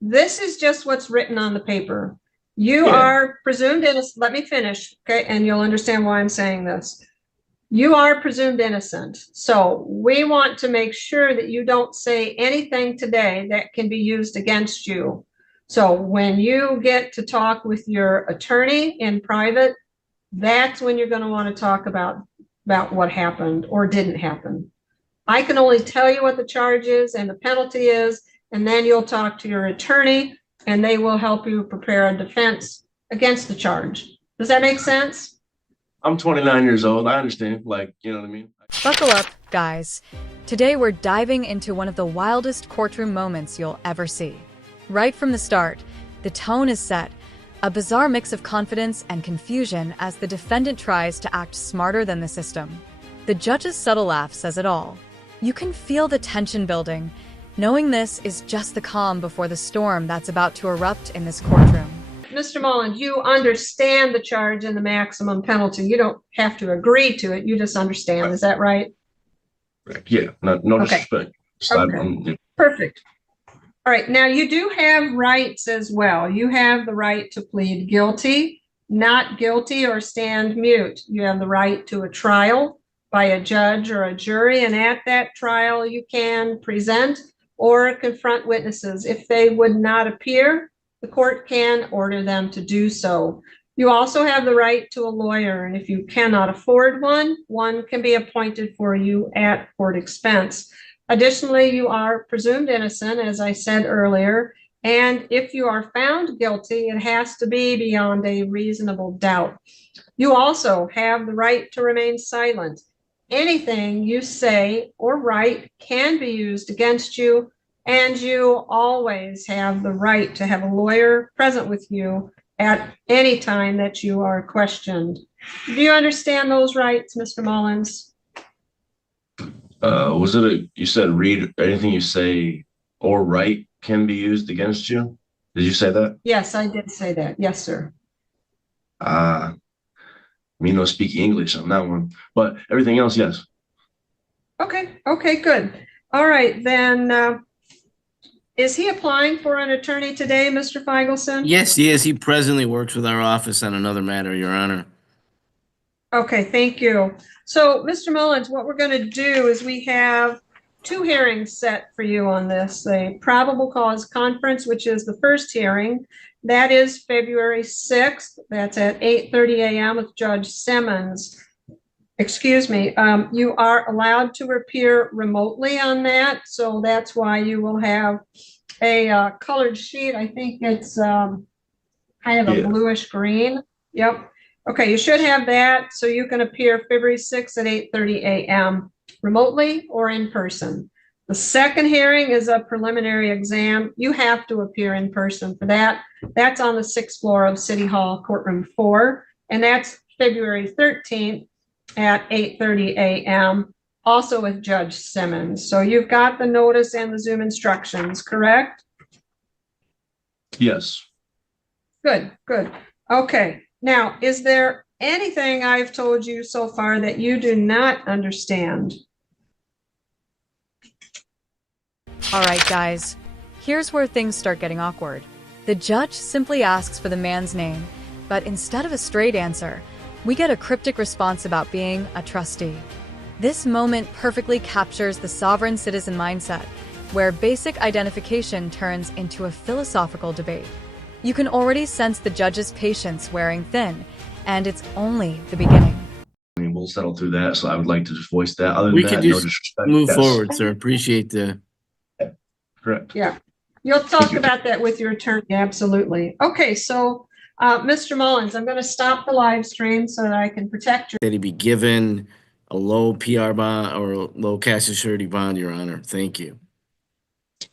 This is just what's written on the paper. You Yeah. are presumed innocent. Let me finish, okay? And you'll understand why I'm saying this. You are presumed innocent. So we want to make sure that you don't say anything today that can be used against you. So when you get to talk with your attorney in private, that's when you're going to want to talk about what happened or didn't happen. I can only tell you what the charge is and the penalty is, and then you'll talk to your attorney and they will help you prepare a defense against the charge. Does that make sense? I'm 29 years old. I understand. Like, you know what I mean? Buckle up, guys. Today we're diving into one of the wildest courtroom moments you'll ever see. Right from the start, the tone is set, a bizarre mix of confidence and confusion as the defendant tries to act smarter than the system. The judge's subtle laugh says it all. You can feel the tension building, knowing this is just the calm before the storm that's about to erupt in this courtroom. Mr. Mullins, you understand the charge and the maximum penalty. You don't have to agree to it. You just understand. Is that right? Yeah, no Okay. disrespect. Okay. Perfect. All right. Now, you do have rights as well. You have the right to plead guilty, not guilty, or stand mute. You have the right to a trial by a judge or a jury. And at that trial, you can present or confront witnesses. If they would not appear, the court can order them to do so. You also have the right to a lawyer, and if you cannot afford one, one can be appointed for you at court expense. Additionally, you are presumed innocent, as I said earlier, and if you are found guilty, it has to be beyond a reasonable doubt. You also have the right to remain silent. Anything you say or write can be used against you, and you always have the right to have a lawyer present with you at any time that you are questioned. Do you understand those rights, Mr. Mullins? You said read anything you say or write can be used against you? Did you say that? Yes, I did say that. Yes, sir. Me no speak English on that one, but everything else, yes. Okay, good. All right, then, is he applying for an attorney today, Mr. Feigelson? Yes, he is. He presently works with our office on another matter, Your Honor. Okay, thank you. So, Mr. Mullins, what we're going to do is we have two hearings set for you on this. A probable cause conference, which is the first hearing. That is February 6th. That's at 8:30 a.m. with Judge Simmons. Excuse me. You are allowed to appear remotely on that. So that's why you will have a colored sheet. I think it's kind of a bluish green. Yep. Okay, you should have that. So you can appear February 6th at 8:30 a.m. remotely or in person. The second hearing is a preliminary exam. You have to appear in person for that. That's on the 6th floor of City Hall, Courtroom 4. And that's February 13th at 8:30 a.m., also with Judge Simmons. So you've got the notice and the Zoom instructions, correct? Yes. Good. Okay. Now, is there anything I've told you so far that you do not understand? All right, guys. Here's where things start getting awkward. The judge simply asks for the man's name, but instead of a straight answer, we get a cryptic response about being a trustee. This moment perfectly captures the sovereign citizen mindset, where basic identification turns into a philosophical debate. You can already sense the judge's patience wearing thin, and it's only the beginning. I mean, we'll settle through that. So I would like to just voice that. Other than We that, could no just disrespect. move Yes. forward, sir. Appreciate the... Correct. Yeah. You'll talk about that with your attorney. Absolutely. Okay. So, Mr. Mullins, I'm going to stop the live stream so that I can protect your. That he be given a low PR bond or a low cash and surety bond, Your Honor. Thank you.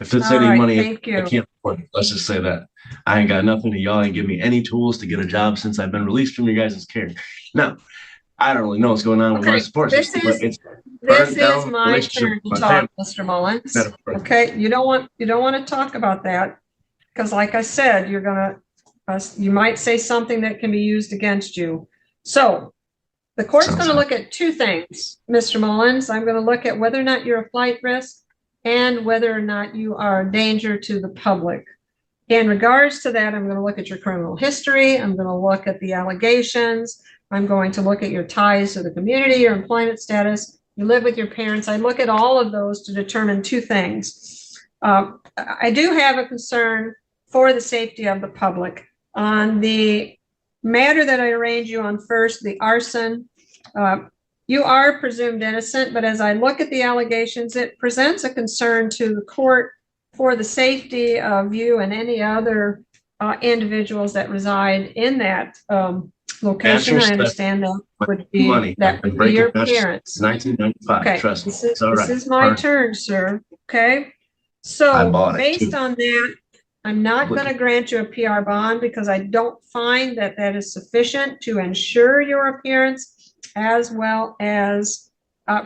If it's All any right, money, thank you. I can't afford it. Let's just say that. I ain't got nothing, and y'all ain't give me any tools to get a job since I've been released from your guys' care. Now, I don't really know what's going on with my support system, but it's This is down my relationship turn with to my talk, family. Mr. Mullins. Metaphor. Okay, you don't want to talk about that because, like I said, you're gonna you might say something that can be used against you. So the court's going to look at two things, Mr. Mullins. I'm going to look at whether or not you're a flight risk, and whether or not you are a danger to the public. In regards to that, I'm going to look at your criminal history. I'm going to look at the allegations. I'm going to look at your ties to the community, your employment status. You live with your parents. I look at all of those to determine two things. I do have a concern for the safety of the public. On the matter that I arraigned you on first, the arson, you are presumed innocent, but as I look at the allegations, it presents a concern to the court for the safety of you and any other individuals that reside in that location. I understand that would be money. that would be your parents. 1995. Okay, Trust me. this is my turn, sir. Okay, so based on that, I'm not going to grant you a PR bond because I don't find that that is sufficient to ensure your appearance as well as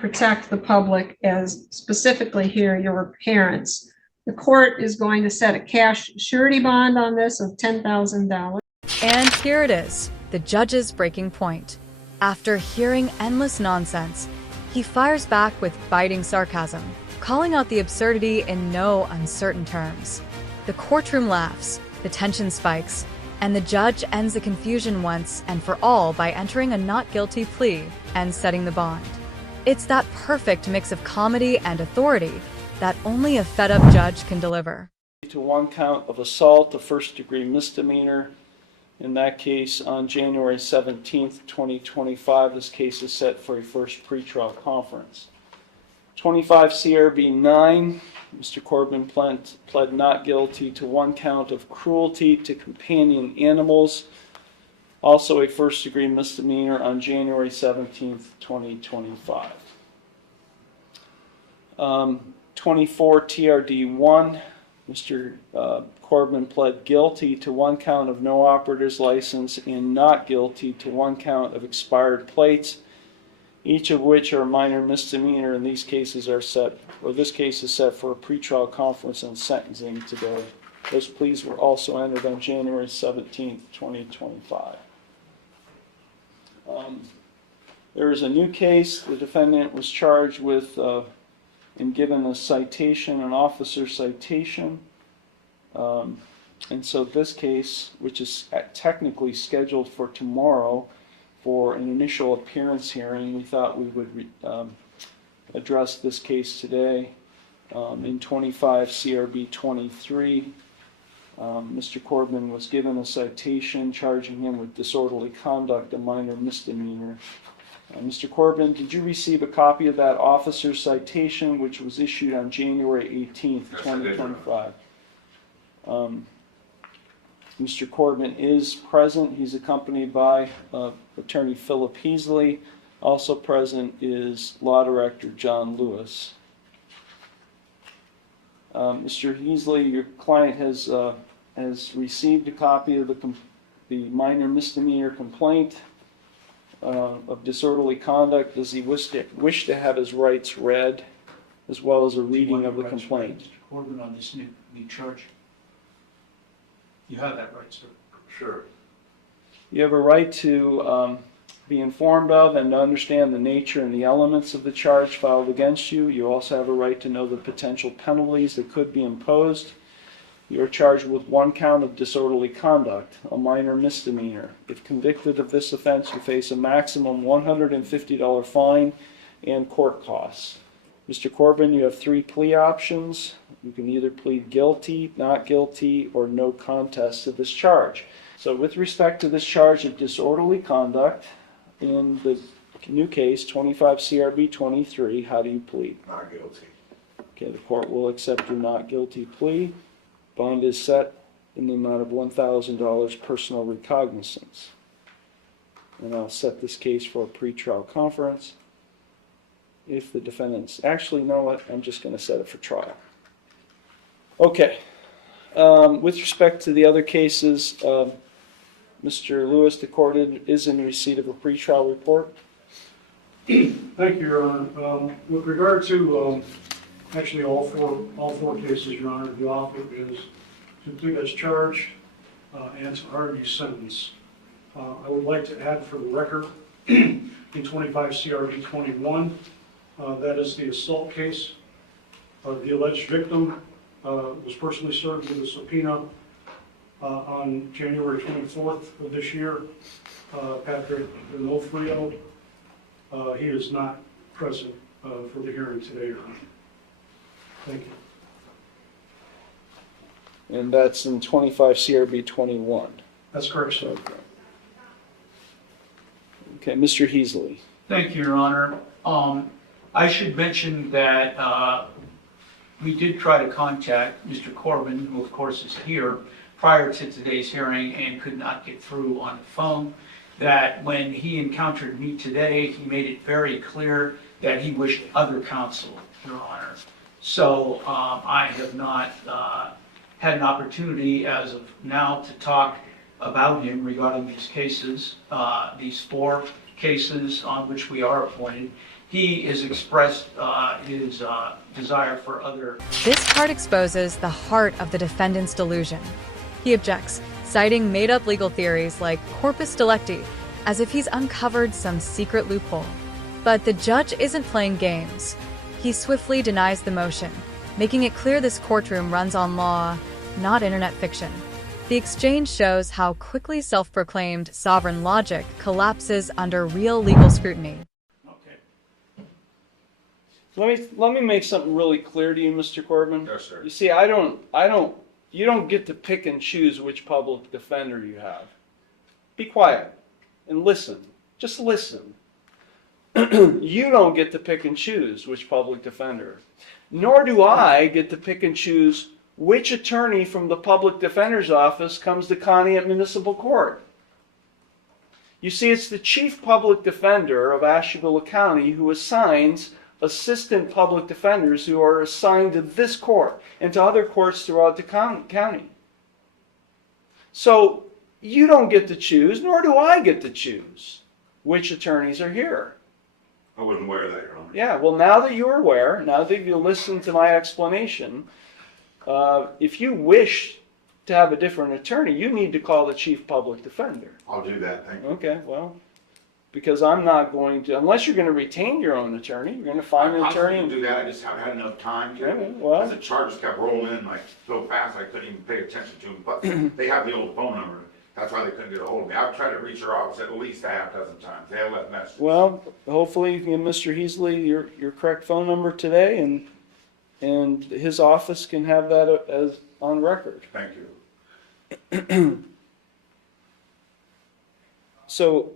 protect the public, as specifically here your parents. The court is going to set a cash surety bond on this of $10,000. And here it is, the judge's breaking point. After hearing endless nonsense, he fires back with biting sarcasm, calling out the absurdity in no uncertain terms. The courtroom laughs, the tension spikes, and the judge ends the confusion once and for all by entering a not guilty plea and setting the bond. It's that perfect mix of comedy and authority that only a fed-up judge can deliver. To one count of assault, a first-degree misdemeanor. In that case, on January 17th, 2025, this case is set for a first pretrial conference. 25 CRB 9, Mr. Corbin pled not guilty to one count of cruelty to companion animals, also a first-degree misdemeanor on January 17th, 2025. 24 TRD 1, Mr. Corbin pled guilty to one count of no operator's license and not guilty to one count of expired plates, each of which are minor misdemeanor, and these cases are set, or this case is set for a pretrial conference and sentencing today. Those pleas were also entered on January 17th, 2025. There is a new case. The defendant was charged with and given a citation, an officer citation. And so this case, which is technically scheduled for tomorrow for an initial appearance hearing, we thought we would address this case today. In 25 CRB 23, Mr. Corbin was given a citation charging him with disorderly conduct, a minor misdemeanor. Mr. Corbin, did you receive a copy of that officer's citation, which was issued on January 18th, 2025? Mr. Corbin is present. He's accompanied by Attorney Philip Heasley. Also present is Law Director John Lewis. Mr. Heasley, your client has received a copy of the minor misdemeanor complaint of disorderly conduct. Does he wish to have his rights read, as well as a reading of the complaint? Mr. Corbin, on this new charge, you have that right, sir. Sure. You have a right to be informed of and to understand the nature and the elements of the charge filed against you. You also have a right to know the potential penalties that could be imposed. You are charged with one count of disorderly conduct, a minor misdemeanor. If convicted of this offense, you face a maximum $150 fine and court costs. Mr. Corbin, you have three plea options. You can either plead guilty, not guilty, or no contest to this charge. So with respect to this charge of disorderly conduct, in the new case, 25 CRB 23, how do you plead? Not guilty. Okay, the court will accept your not guilty plea. Bond is set in the amount of $1,000 personal recognizance. And I'll set this case for a pretrial conference. If the defendants actually know it, I'm just going to set it for trial. Okay. With respect to the other cases, Mr. Lewis, the court is in receipt of a pretrial report. Thank you, Your Honor. With regard to actually all four cases, Your Honor, the offer is to plead as charged and to argue sentence. I would like to add for the record in 25 CRB 21, that is the assault case. The alleged victim was personally served with a subpoena on January 24th of this year. Patrick D'Onofrio, he is not present for the hearing today, Your Honor. Thank you. And that's in 25 CRB 21. That's correct, sir. Okay, Mr. Heasley. Thank you, Your Honor. I should mention that we did try to contact Mr. Corbin, who of course is here, prior to today's hearing and could not get through on the phone. That when he encountered me today, he made it very clear that he wished other counsel, Your Honor. So I have not had an opportunity as of now to talk about him regarding these cases, these 4 cases on which we are appointed. He has expressed his desire for other. This part exposes the heart of the defendant's delusion. He objects, citing made-up legal theories like corpus delicti, as if he's uncovered some secret loophole. But the judge isn't playing games. He swiftly denies the motion, making it clear this courtroom runs on law, not internet fiction. The exchange shows how quickly self-proclaimed sovereign logic collapses under real legal scrutiny. Okay. Let me make something really clear to you, Mr. Corbin. Yes, sir. You see, you don't get to pick and choose which public defender you have. Be quiet and listen. Just listen. You don't get to pick and choose which public defender. Nor do I get to pick and choose which attorney from the public defender's office comes to Conneaut Municipal Court. You see, it's the chief public defender of Ashtabula County who assigns assistant public defenders who are assigned to this court and to other courts throughout the county. So you don't get to choose, nor do I get to choose which attorneys are here. I wasn't aware of that, Your Honor. Yeah, well, now that you're aware, now that you listened to my explanation, if you wish to have a different attorney, you need to call the chief public defender. I'll do that, thank you. Okay, well, because I'm not going to, unless you're going to retain your own attorney, you're going to find an I attorney. couldn't do that, I just haven't had enough time to. Okay, well. As the charges kept rolling in like so fast, I couldn't even pay attention to them, but they have the old phone number. That's why they couldn't get a hold of me. I've tried to reach her office at least a half dozen times. They have left messages. Well, hopefully you can give Mr. Heasley your correct phone number today, and his office can have that as on record. Thank you. So,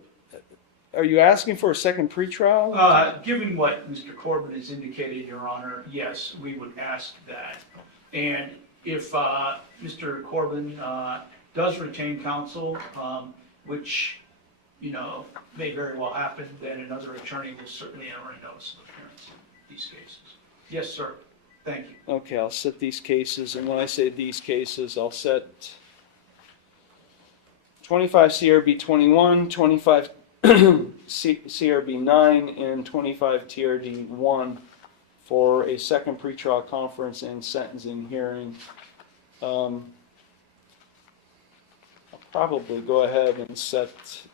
are you asking for a second pretrial? Given what Mr. Corbin has indicated, Your Honor, yes, we would ask that. And if Mr. Corbin does retain counsel, which, may very well happen, then another attorney will certainly enter a notice of appearance in these cases. Yes, sir. Thank you. Okay, I'll set these cases, and when I say these cases, I'll set 25 CRB 21, 25 CRB 9, and 25 TRD 1 for a second pretrial conference and sentencing hearing. I'll probably go ahead and set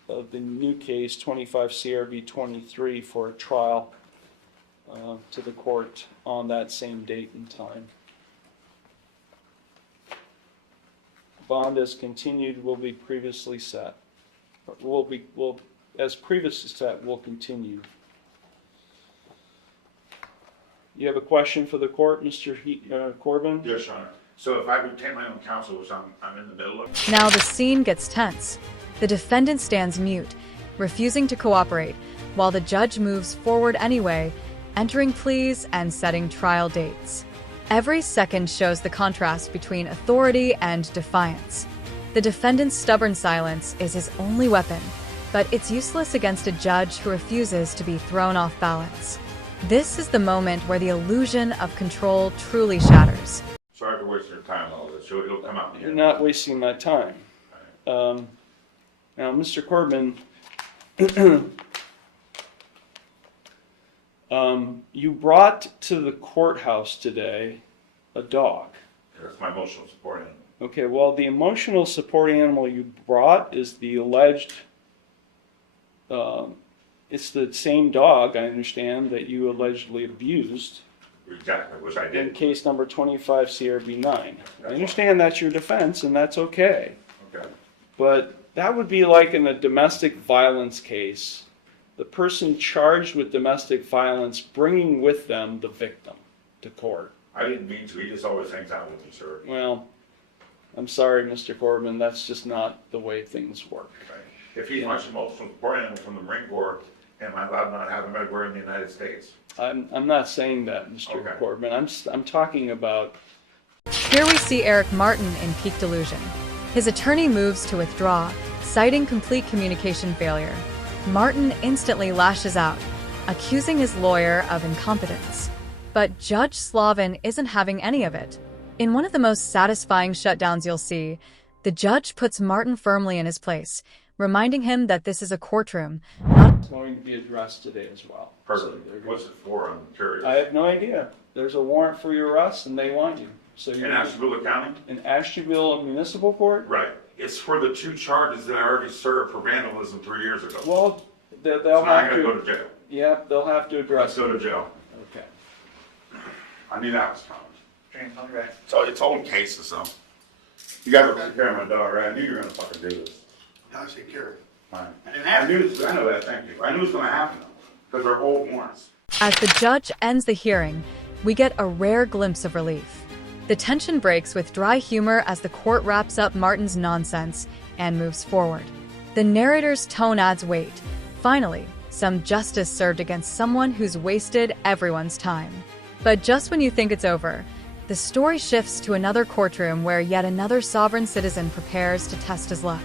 the new case, 25 CRB 23, for a trial to the court on that same date and time. Bond as continued will be previously set. As previously set, will continue. You have a question for the court, Mr. Corbin? Yes, Your Honor. So if I retain my own counsel, which I'm in the middle of. Now the scene gets tense. The defendant stands mute, refusing to cooperate, while the judge moves forward anyway, entering pleas and setting trial dates. Every second shows the contrast between authority and defiance. The defendant's stubborn silence is his only weapon, but it's useless against a judge who refuses to be thrown off balance. This is the moment where the illusion of control truly shatters. Sorry for wasting your time on all this. So it'll come out in the You're end. not wasting my time. Now, Mr. Corbin, you brought to the courthouse today a dog. That's my emotional support animal. Okay, well, the emotional support animal you brought is the alleged, it's the same dog, I understand, that you allegedly abused. Exactly, which I in did. case number 25 CRB 9. I understand that's your defense, and that's okay. Okay. But that would be like in a domestic violence case, the person charged with domestic violence bringing with them the victim to court. I didn't mean to, he just always hangs out with me, sir. Well, I'm sorry, Mr. Corbin, that's just not the way things work. Right. If he's my most support animal from the Marine Corps, am I allowed not to have him anywhere in the United States? I'm not saying that, Mr. Okay. Corbin. I'm talking about. Here we see Eric Martin in peak delusion. His attorney moves to withdraw, citing complete communication failure. Martin instantly lashes out, accusing his lawyer of incompetence. But Judge Slavin isn't having any of it. In one of the most satisfying shutdowns you'll see, the judge puts Martin firmly in his place, reminding him that this is a courtroom, not It's going to be addressed today as well. Perfect. So What's it for? I'm curious. I have no idea. There's a warrant for your arrest, and they want you. So In you're Ashtabula County? in Ashtabula Municipal Court. Right. It's for the 2 charges that I already served for vandalism 3 years ago. Well, they'll So I have gotta go to. to jail. Yeah, they'll have to Let's address go it. to jail. Okay. I knew that was coming. So it's old cases, so. You guys will take care of my dog, right? I knew you were gonna fucking do this. I'll take care of it. Fine. didn't I have knew this, I know that, thank you. I knew it was gonna happen though, because they're old warrants. As the judge ends the hearing, we get a rare glimpse of relief. The tension breaks with dry humor as the court wraps up Martin's nonsense and moves forward. The narrator's tone adds weight. Finally, some justice served against someone who's wasted everyone's time. But just when you think it's over, the story shifts to another courtroom where yet another sovereign citizen prepares to test his luck.